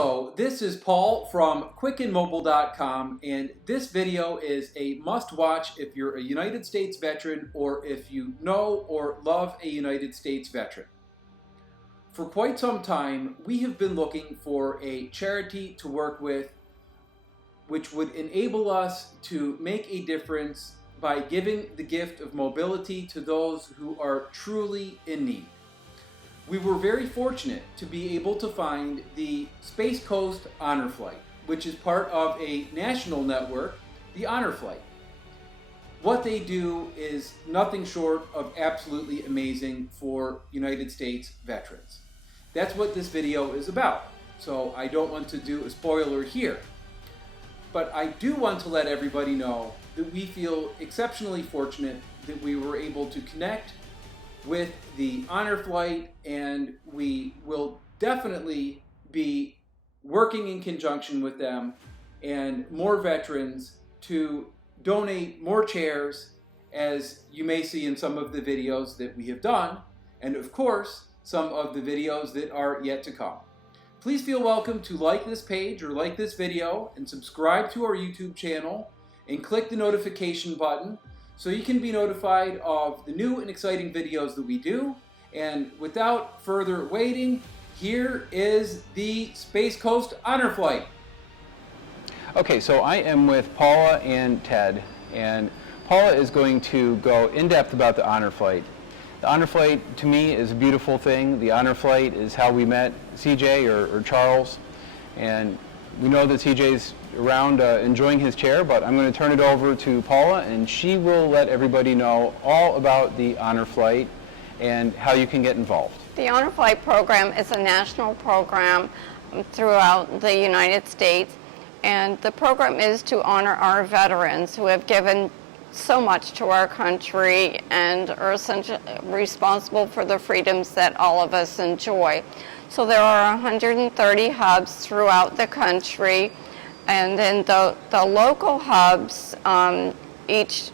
Hello, this is Paul from quickandmobile.com, and this video is a must-watch if you're a United States veteran or if you know or love a United States veteran. For quite some time, we have been looking for a charity to work with which would enable us to make a difference by giving the gift of mobility to those who are truly in need. We were very fortunate to be able to find the Space Coast Honor Flight, which is part of a national network, the Honor Flight. What they do is nothing short of absolutely amazing for United States veterans. That's what this video is about, so I don't want to do a spoiler here. But I do want to let everybody know that we feel exceptionally fortunate that we were able to connect with the Honor Flight, and we will definitely be working in conjunction with them and more veterans to donate more chairs, as you may see in some of the videos that we have done, and of course some of the videos that are yet to come. Please feel welcome to like this page or like this video and subscribe to our YouTube channel and click the notification button so you can be notified of the new and exciting videos that we do. And without further waiting, here is the Space Coast Honor Flight. Okay, so I am with Paula and Ted, and Paula is going to go in depth about the Honor Flight. The Honor Flight, to me, is a beautiful thing. The Honor Flight is how we met CJ or Charles, and we know that CJ's around enjoying his chair, but I'm going to turn it over to Paula, and she will let everybody know all about the Honor Flight and how you can get involved. The Honor Flight program is a national program throughout the United States, and the program is to honor our veterans who have given so much to our country and are essentially responsible for the freedoms that all of us enjoy. So there are 130 hubs throughout the country, and then the local hubs each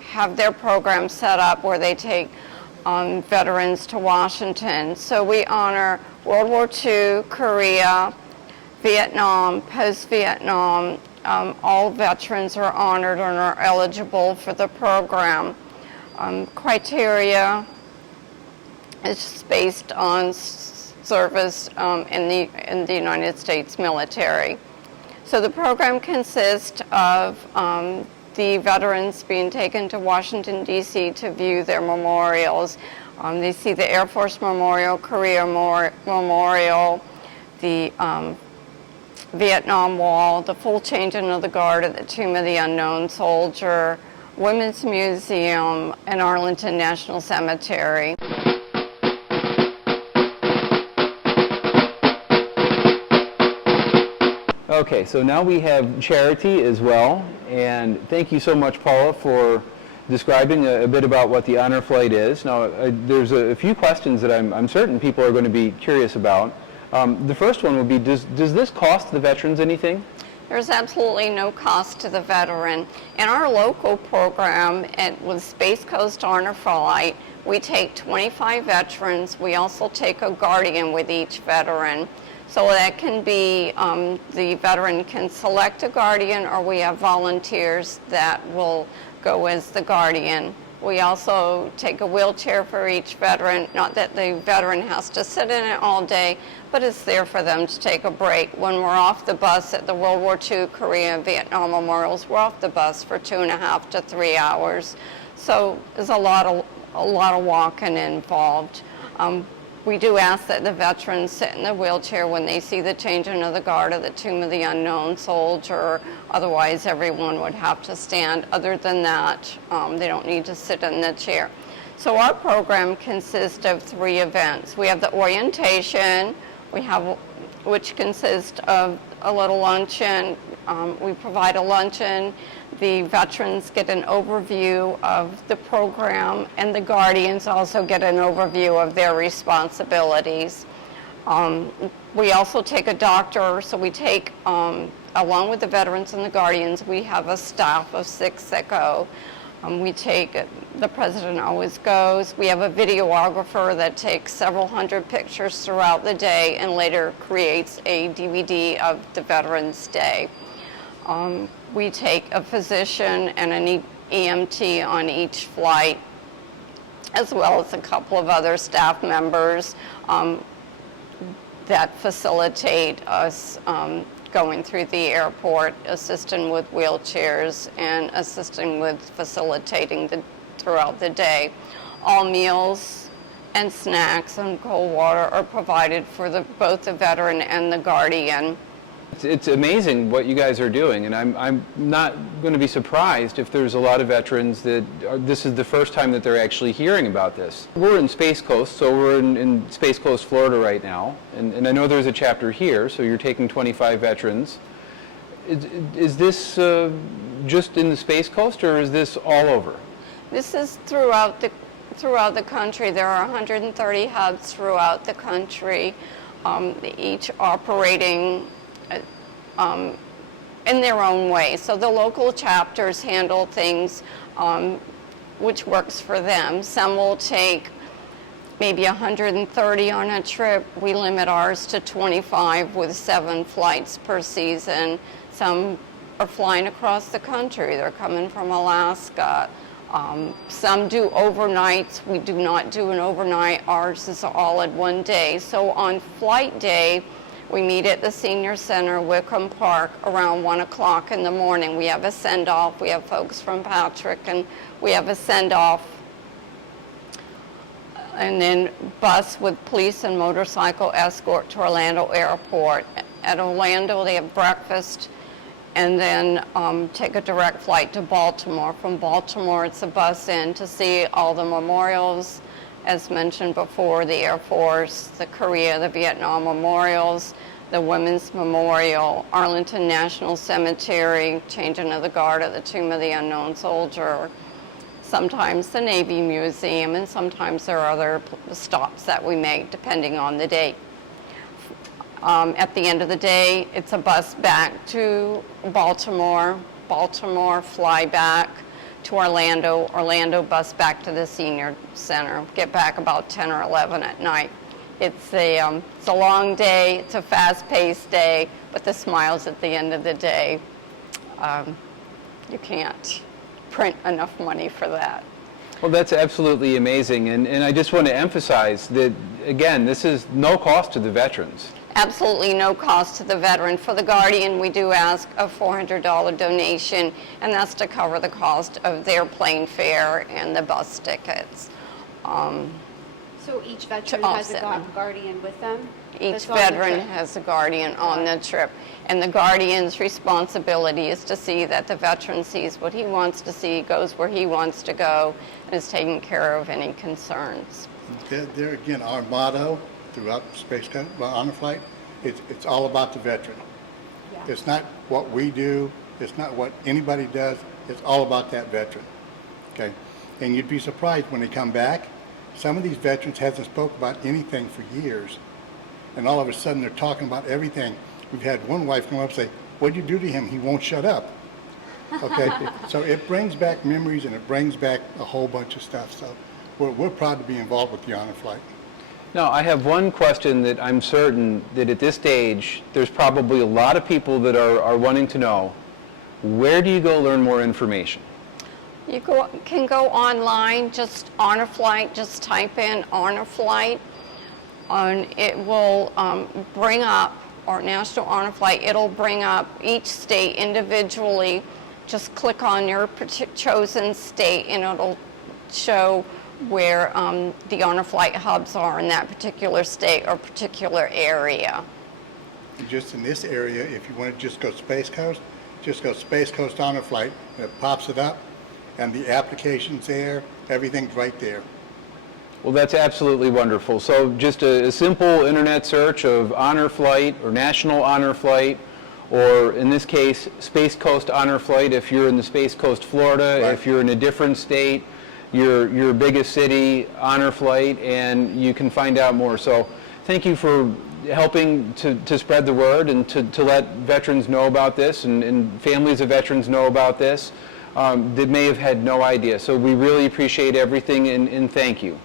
have their program set up where they take veterans to Washington. So we honor World War II, Korea, Vietnam, post-Vietnam. All veterans are honored and are eligible for the program. Criteria is based on service in the United States military. So the program consists of the veterans being taken to Washington, D.C. to view their memorials. They see the Air Force Memorial, Korea Memorial, the Vietnam Wall, the full changing of the guard at the Tomb of the Unknown Soldier, Women's Museum, and Arlington National Cemetery. Okay, so now we have charity as well, and thank you so much, Paula, for describing a bit about what the Honor Flight is. Now, there's a few questions that I'm certain people are going to be curious about. The first one would be, does this cost the veterans anything? There's absolutely no cost to the veteran. In our local program with Space Coast Honor Flight, we take 25 veterans. We also take a guardian with each veteran. So that can be, the veteran can select a guardian, or we have volunteers that will go as the guardian. We also take a wheelchair for each veteran, not that the veteran has to sit in it all day, but it's there for them to take a break. When we're off the bus at the World War II, Korea, and Vietnam memorials, we're off the bus for 2.5 to 3 hours. So there's a lot of walking involved. We do ask that the veterans sit in the wheelchair when they see the changing of the guard at the Tomb of the Unknown Soldier. Otherwise, everyone would have to stand. Other than that, they don't need to sit in the chair. So our program consists of 3 events. We have the orientation, which consists of a little luncheon. We provide a luncheon. The veterans get an overview of the program, and the guardians also get an overview of their responsibilities. We also take a doctor, so we take, along with the veterans and the guardians, we have a staff of 6 that go. The president always goes. We have a videographer that takes several hundred pictures throughout the day and later creates a DVD of the Veterans Day. We take a physician and an EMT on each flight, as well as a couple of other staff members that facilitate us going through the airport, assisting with wheelchairs and assisting with facilitating throughout the day. All meals and snacks and cold water are provided for both the veteran and the guardian. It's amazing what you guys are doing, and I'm not going to be surprised if there's a lot of veterans that this is the first time that they're actually hearing about this. We're in Space Coast, so we're in Space Coast, Florida right now, and I know there's a chapter here, so you're taking 25 veterans. Is this just in the Space Coast, or is this all over? This is throughout the country. There are 130 hubs throughout the country, each operating in their own way. So the local chapters handle things which works for them. Some will take maybe 130 on a trip. We limit ours to 25 with 7 flights per season. Some are flying across the country. They're coming from Alaska. Some do overnights. We do not do an overnight. Ours is all at one day. So on flight day, we meet at the Senior Center, Wickham Park, around 1 o'clock in the morning. We have a send-off. We have folks from Patrick, and we have a send-off. And then bus with police and motorcycle escort to Orlando Airport. At Orlando, they have breakfast, and then take a direct flight to Baltimore. From Baltimore, it's a bus in to see all the memorials. As mentioned before, the Air Force, the Korea, the Vietnam memorials, the Women's Memorial, Arlington National Cemetery, changing of the guard at the Tomb of the Unknown Soldier, sometimes the Navy Museum, and sometimes there are other stops that we make depending on the date. At the end of the day, it's a bus back to Baltimore, fly back to Orlando, bus back to the Senior Center, get back about 10 or 11 at night. It's a long day, it's a fast-paced day, but the smiles at the end of the day, you can't print enough money for that. Well, that's absolutely amazing, and I just want to emphasize that, again, this is no cost to the veterans. Absolutely no cost to the veteran. For the guardian, we do ask a $400 donation, and that's to cover the cost of their plane fare and the bus tickets. So each veteran has a guardian with them? Each veteran has a guardian on the trip, and the guardian's responsibility is to see that the veteran sees what he wants to see, goes where he wants to go, and is taking care of any concerns. There again, our motto throughout Space Coast Honor Flight, it's all about the veteran. Yeah. It's not what we do, it's not what anybody does, it's all about that veteran. Okay, and you'd be surprised when they come back. Some of these veterans hasn't spoke about anything for years, and all of a sudden they're talking about everything. We've had one wife come up and say, "What'd you do to him? He won't shut up." Okay, so it brings back memories and it brings back a whole bunch of stuff. So we're proud to be involved with the Honor Flight. Now, I have one question that I'm certain that at this stage, there's probably a lot of people that are wanting to know. Where do you go learn more information? You can go online, just Honor Flight, just type in Honor Flight, and it will bring up, or National Honor Flight, it'll bring up each state individually. Just click on your chosen state and it'll show where the Honor Flight hubs are in that particular state or particular area. Just in this area, if you want to just go Space Coast, just go Space Coast Honor Flight, and it pops it up, and the application's there, everything's right there. Well, that's absolutely wonderful. So just a simple internet search of Honor Flight or National Honor Flight, or in this case, Space Coast Honor Flight if you're in the Space Coast, Florida, Right. If you're in a different state, your biggest city, Honor Flight, and you can find out more. So thank you for helping to spread the word and to let veterans know about this and families of veterans know about this. that may have had no idea. So we really appreciate everything, and thank you.